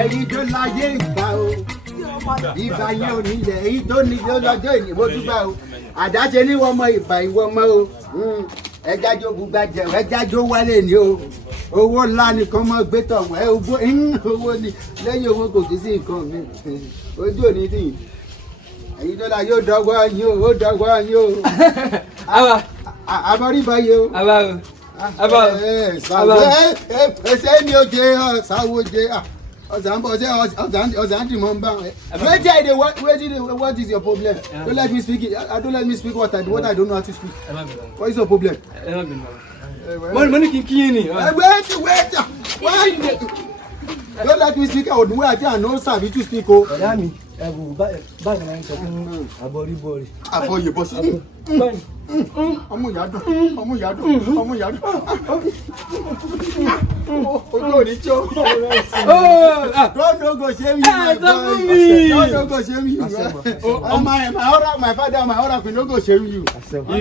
ẹ̀yin tó láyé ìgbà o ìgbà yẹn ò nílẹ̀ èyí tó ní lọ́jọ́ ìnìbó dúpẹ́ o àdáṣe ní wọ́n mọ ìgbà ìwọ mọ́ o ẹjájó gbúgbàjẹ ẹjájó wálé ni o owó ńlá nìkan mọ́ gbé tọ̀wọ́ ẹ owó ni lẹ́yìn owó kò kí sí nǹkan mi ojú òní tì yín ẹ̀yin tó láyé ó dọ́gbọ́ yín o ó dọ́gbọ́ yín o àbọ̀rí báyìí o ẹsẹ̀ mi ò jẹ ṣàwọ̀ jẹ ọ̀sán dì mọ́ ń bá wọn. What is your problem? Don't let me speak it. Don't let me speak what I don't know how to speak. What is your problem? Money kì í kíyìn ni. Wait. Why? Don't let me speak out the way I know sabi to speak o. Ọ̀dà mi ẹ̀bùn báyìí máa ń sọ fún àbọ̀rí. Àbọ̀yè bọ́ sí. Ọmọ ìyá dùn. Ojú òní tí ó. Don't go shame you, my boy. Don't go shame you. My father, my oracle, no go shame you. Sọ fún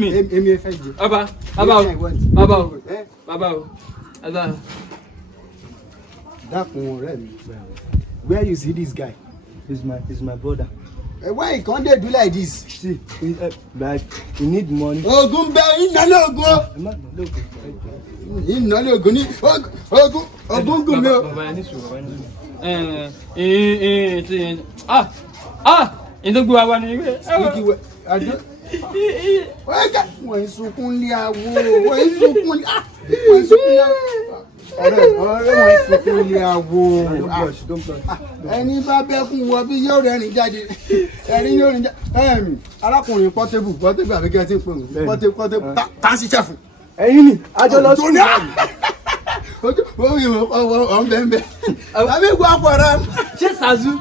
mi. Èmi ẹ fẹ́ jẹ. Bàbá o. Dákun ọ̀rẹ́ mi. Where you see this guy? He's my brother. Why you can't do like this? See, like he need money. Ogun bẹ ìnálógún. Ìnálógún ní ogun gùn mi o. Bàbá ní sùúrù. Ìdógbò wa ni. Wọ́n sunkún lé awo. Wọ́n sunkún lé awo. Ẹni bá bẹ́kún wọ bí yóò rẹ́rìn jáde. Ẹ̀rín yóò rìn jáde. Arákùnrin pọ́tébù àbíkẹ́ tí ń pè wọ́n. Pọ́tébù tá ń ṣiṣẹ́ fún. Ẹ̀yin ni àjọ lọ sùn. Ọ̀n bẹ́ẹ̀ àbí gbọ́ àpọ̀ra. Ṣé Ṣàzú?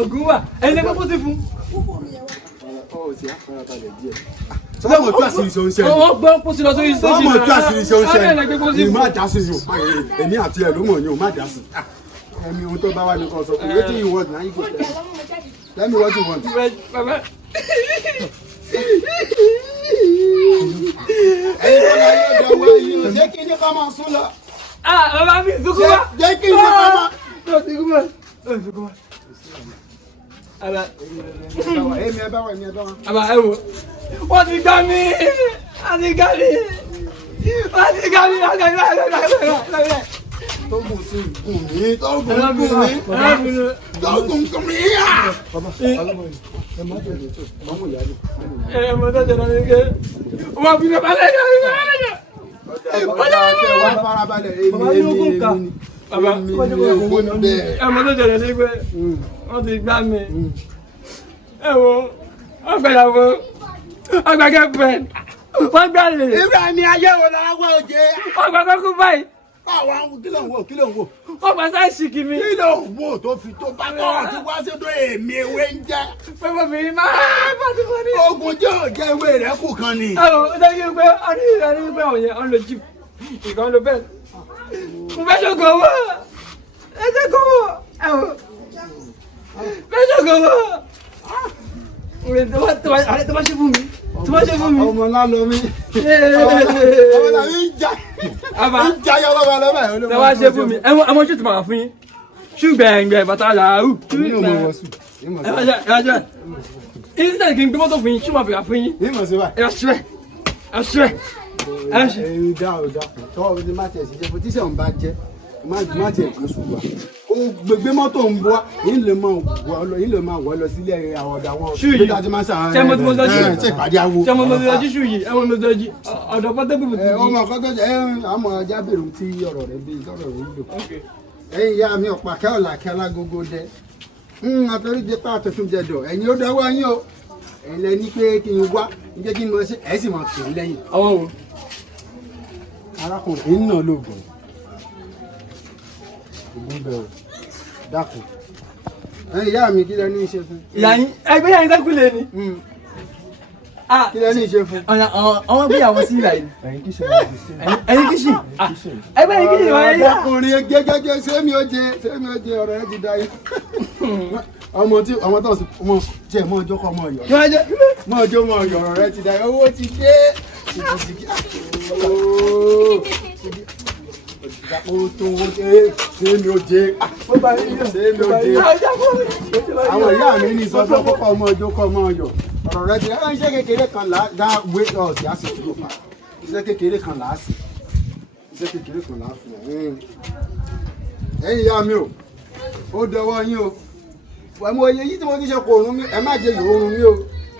Ògùn wà ẹni ẹgbẹ́ kó ti fún. Sọ́mọ̀ tó àṣírí ṣe ń ṣe. Wọ́n gbọ́ kó sí lọ sórí stage. Sọ́mọ̀ tó àṣírí ṣe ń ṣe. Ní má dá sí yòó. Èmi àti ẹ̀ ló mọ̀ ní o má dá sí. Ẹ̀mi ohun tó bá wà ní kan sọ pé wetin you want na you go tell me. Tell me what you want. Bàbá. Ẹ̀yin tó láyé ọ̀dọ̀ wá yìí o, ṣé kí ní ká máa sún lọ? Bàbá mi dúkú wá. Jẹ́ kí ní ká máa. Èmi ẹ bá wà ní ẹ bá wà. Àbá ẹ wo, wọ́n ti gbá mi, Tó gùn sí gùn mí, tó gùn mí yá. Mo tó jẹ́ lọ́nà ike, wọ́n fi bàbá lẹ́yìn. Ọjà ṣe wá farabalẹ̀ èmi. Mo tó jẹ́ lọ́nà ike, wọ́n ti gbá mi. Ẹ wo, wọ́n gbẹ̀yàwó, wọ́n gbẹ̀ girlfriend, wọ́n gbẹ̀ lè. Ibrahim ayé wo la wá òjé? Wọ́n gbẹ̀ kókó báyìí. Àwọn kí ló ń wò? Wọ́n gbẹ̀ sáì ṣìkì mi. Kí ló ń wò tó fi tó bá tọ́ àti wá sí tó èmi ewé ń jẹ́? Pẹ̀lú mi máa bá ti wọ́n ní. Ogun jẹ́ òjẹ́ ewé rẹ̀ kù kan ni. Ẹ wo, ó dẹ́ kí n pé ọdún pé òun yẹn ọ̀n lo jeep, ìkan lo bẹ́ẹ̀. Mo fẹ́ ṣògo owó. Ẹ jẹ́ kó wò. Ẹ wo, fẹ́ ṣògo owó. Tó bá ṣe fún mi. Ọmọ ńlá lọ mí. Ọmọ ńlá mi ń jà. Ń jà yọ lọ́wọ́ lọ́wọ́ ẹ̀. Tó bá ṣe fún mi. Ẹ mọ ṣùtù màá fún yín. Ṣùgbẹ̀ngbẹ̀ bàtà làárù. Èmi ò mọ̀ wọ̀ sùn. Ẹ jẹ́. Instead kí n gbé mọ́tò fún yín, ṣùgbọ́n àfihàn fún yín. Ìmọ̀ sí báyìí. Ẹ ṣẹ́. Ẹ̀yin dá o dá. Tọ́wọ́ mi má tiẹ̀ sí jẹ́, bó tíṣẹ̀ ń bá jẹ́, má tiẹ̀ kó sùn wá. Ó gbé mọ́tò ń bọ́, yín lè máa wọ̀ lọ sílé àwọ̀dà wọn. Ṣú yìí. Ṣé mo ti mọ sọ́jú? Ṣé ìpàdé awo? Ṣé mo ti mọ sọ́jú ṣú yìí? Ẹ mo ti mọ sọ́jú. Ọ̀dọ̀ pọ́tẹ́bù ti di. Ọmọ kan tó jẹ́ àmọ́ ajá bèrè tí ọ̀rọ̀ rẹ̀ bí sọ̀rọ̀ rẹ̀ ń lò. Ẹ̀yin ìyá mi ọ̀pá kẹ́ ọ̀là kẹ́ alágógó dẹ. Àtọ́rí jẹ pé àtọ̀tún jẹ dọ̀. Ẹ̀yin ó dáwọ́ yín o. Ẹ̀yin lẹ ní pé kí n wá, ǹjẹ́ kí n mọ sí ẹ̀ sì mọ̀ tì í lẹ́yìn. Àwọn wo? Arákùnrin náà lóògùn. Ògùn bẹ̀rù. Dákun. Ìyá mi kí lẹ ní í ṣe fún? Ìyá yín, ẹgbẹ́ yẹn tẹ́kù lé ni. Kí lẹ ní í ṣe fún? Àwọn gbéyàwó sí ìlà yìí. Ẹ̀yin kìí ṣe. Ẹ̀yin kìí ṣe. Ẹgbẹ́ yín kìí ṣe wáyé yá. Ọkùnrin gẹ́gẹ́ sẹ́mi ó jẹ ọ̀rọ̀ ẹ ti da yìí. Ọmọ tó sì mọ jẹ mọ ọjọ́ kọ́ mọ ọ̀yọ́. Kí wọ́n jẹ́? Mọ ọjọ́ mọ ọ̀yọ́ ọ̀rọ̀ rẹ ti da yìí. Owó ti dé. tó ṣe mi ò jẹ àwọn ìyá mi ní sọ fún kọ́kọ́ ọmọ ọjọ́ kọ́ ọmọ ọyọ̀ ọ̀rọ̀ rẹ ti rẹ́ iṣẹ́ kékeré kan là dá wé ọ̀sì àsìkò ló fà iṣẹ́ kékeré kan là á sì iṣẹ́ kékeré kan là á fún ẹ̀yin ìyá mi o ó dọwọ́ yín o ẹ̀mú oyè yìí tí mo ti ṣe kò rún mi ẹ má jẹ yòó rún mi o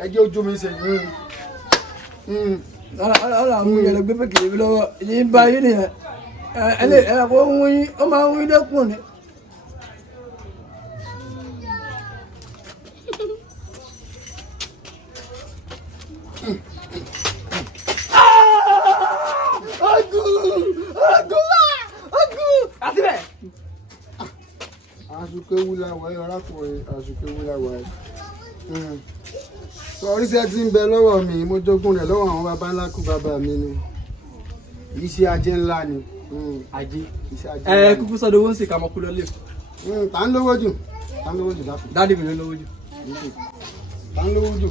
ẹ jẹ́ ojú mi ṣe ọ̀là mú yẹn lọ gbé pẹ̀kìlì mi lọ́wọ́ yìí ń bá yín nìyẹn ẹ̀kọ́ ń wín ó máa ń wín dẹ́kun ni. Àsùkéwúláwà arákùnrin àsùkéwúláwà sọ oríṣẹ́ tí ń bẹ lọ́wọ́ mi mo jogún rẹ̀ lọ́wọ́ àwọn baba ńlá kú bàbá mi ni iṣẹ́ ajé ńlá ni ajé iṣẹ́ ajé ńlá ni. kúkú sọ́dọ̀ owó ń ṣe kàmọ́ kú lọ́lẹ̀. ta ń lówó jù dákun. dáàdì mi ló lówó jù. ta ń lówó jù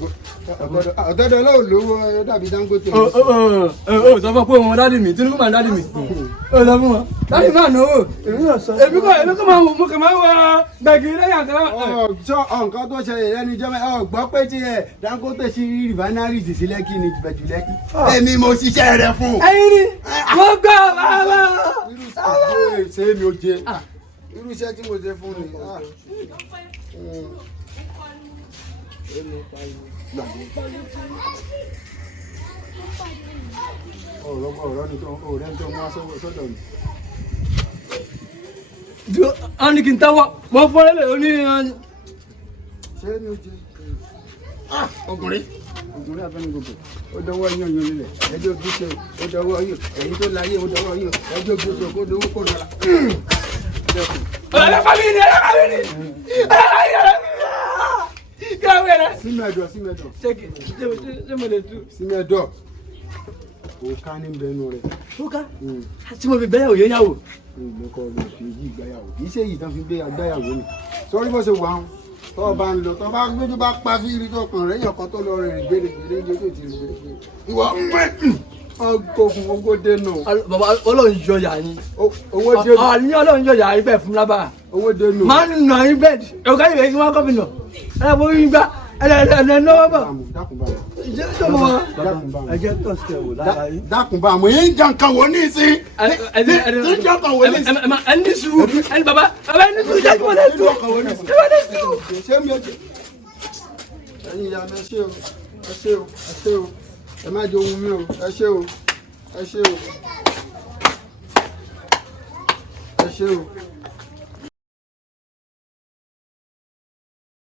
ọ̀dọ́dọ̀ lóò lówó dàbí Dangote. ó sọ fún pé wọn dáàdì mi Tinubu máa dáàdì mi ó sọ fún wọn dáàdì máa náwó èmi kò máa mo kàn máa wọ gbẹ̀gìrì lẹ́yìn àkàrà. sọ nǹkan tó ṣẹlẹ̀ lẹ́nu jọ́mọ́ gbọ́ pé tí Dangote ṣí refineries sí Lẹ́kì ní ìbẹ̀jù Lẹ́kì èmi mo ṣiṣẹ́ rẹ̀ fún. ẹyin ni mo gbà bàbá. ṣé mi ò jẹ irú iṣẹ́ tí mo ṣe fún ni. ọ̀rọ̀ ni tó ọ̀rẹ́ tó mú aṣọ sọ́dọ̀ mi. a ní kí n táwọ́ mo fọ́ lẹ́lẹ̀ ó ní. ṣé ni ó jẹ ọkùnrin abẹnugbòkè ó dọwọ́ yín ọyàn nílẹ̀ ẹjọ́ gbèsè ó dọwọ́ yín ẹ̀yin tó láyé ó dọwọ́ yín ẹjọ́ gbèsè kó dowó kó dọ̀la. Símẹ̀dọ̀ ṣé mo lè tú. símẹ̀dọ̀ òkà ní bẹnu rẹ̀. Òkà tí mo fi gbẹ́yàwó yẹn yàwó. mo kọ́ ló fi èyí gbáyàwó kì í ṣe èyí tán fi gbé agbáyàwó ni sọ́rí bó ṣe wà ń tọ́ bá ń lọ tọ́ bá gbójú bá pa fíìrì tó kàn rẹ̀ yàn kan tó lọ rìn gbèrègbèrè yóò tó ti rìn gbèrègbèrè. ìwọ ọgọgùn owó dénú. bàbá Ọlọ́run yọ yà yín. owó dénú. ní Ọlọ́run yọ yà yín bẹ́ẹ̀ fún lábàá. owó dénú. máa ń nà yín bẹ́ẹ̀ ọ̀gá ìwé kí wọ́n kọ́ mi nà ẹ̀ bó yín gbá lọ́wọ́ bọ̀. dákun bá mo yín jankan wo ní ìsín. tí jankan wo ní ìsín. ẹni sùúrù ẹni bàbá ẹni sùúrù jankan wo ní ìsín. ṣé mi ò jẹ. ẹ̀yin ìyá mi ẹ ṣé o ẹ ṣé o ẹ ṣé o ẹ má jẹ ohun mi o ẹ ṣé o ẹ ṣé o ẹ ṣé o.